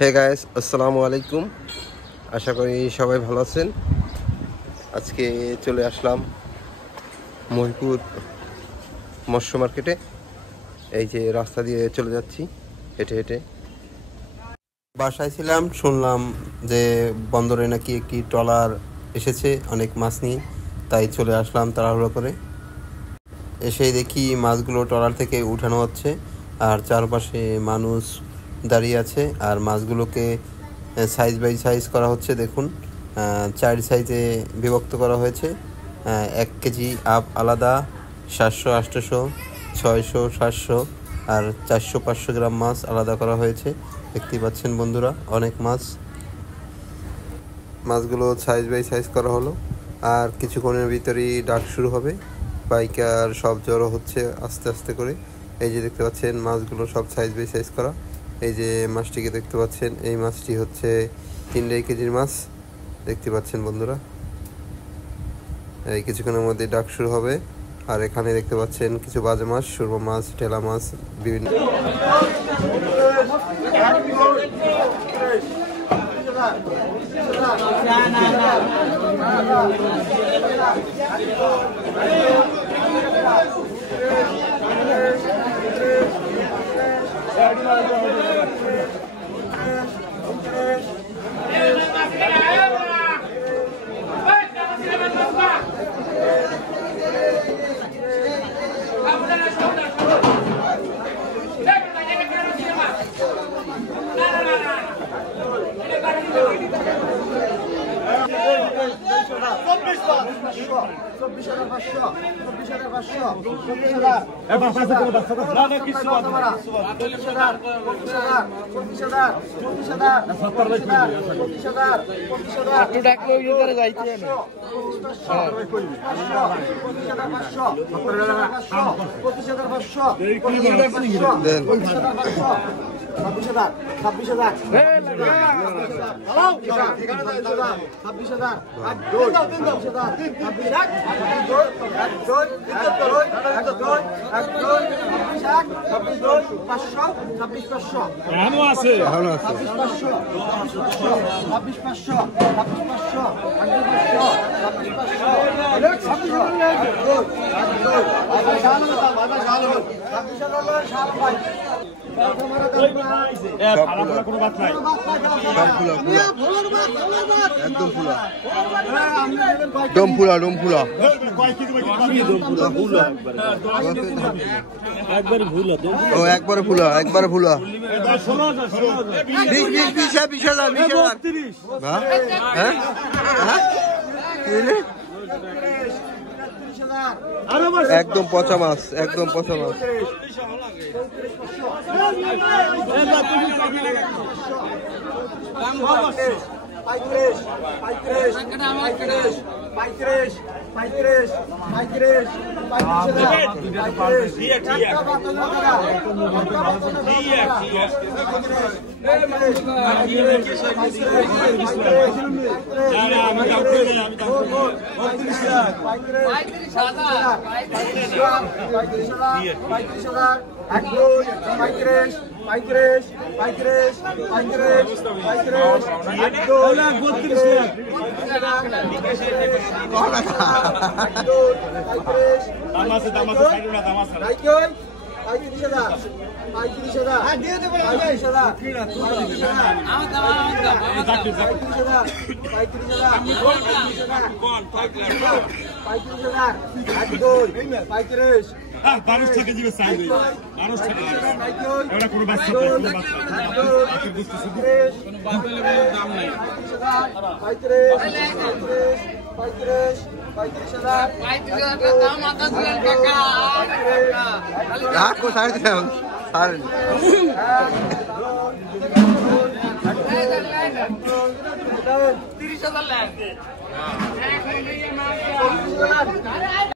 Hey guys, আসসালামু আলাইকুম। আশা করি সবাই ভালো আছেন। আজকে চলে আসলাম মহিপুর মৎস্য মার্কেটে। এই যে রাস্তা দিয়ে চলে যাচ্ছি হেঁটে হেঁটে। বাসায় ছিলাম, শুনলাম যে বন্দরে নাকি একটি ট্রলার এসেছে অনেক মাছ নিয়ে, তাই চলে আসলাম তাড়াহুড়ো করে। এসেই দেখি মাছগুলো ট্রলার থেকে উঠানো হচ্ছে আর চারপাশে মানুষ দাঁড়িয়ে আছে আর মাছগুলোকে সাইজ বাই সাইজ করা হচ্ছে। দেখুন, 4 সাইজে বিভক্ত করা হয়েছে। 1 কেজি আপ আলাদা, 700, 800, 600, 700 আর 400, 500 গ্রাম মাছ আলাদা করা হয়েছে। দেখতেই পাচ্ছেন বন্ধুরা, অনেক মাছগুলো সাইজ বাই সাইজ করা হলো। আর কিছুক্ষণের ভিতরেই ডাক শুরু হবে। পাইকার সব জড়ো হচ্ছে আস্তে আস্তে করে। এই যে দেখতে পাচ্ছেন মাছগুলো সব সাইজ বাই সাইজ করা। এই যে মাছটিকে দেখতে পাচ্ছেন, এই মাছটি হচ্ছে 3.5 কেজির মাছ। দেখতে পাচ্ছেন বন্ধুরা, এই কিছুক্ষণের মধ্যে ডাক শুরু হবে। আর এখানে দেখতে পাচ্ছেন কিছু বাজে মাছ, সুরমা মাছ, ঠেলা মাছ, বিভিন্ন ডমফুলা একবারে ফুলা 20 একদম পচা মাছ, একদম পচা মাছ।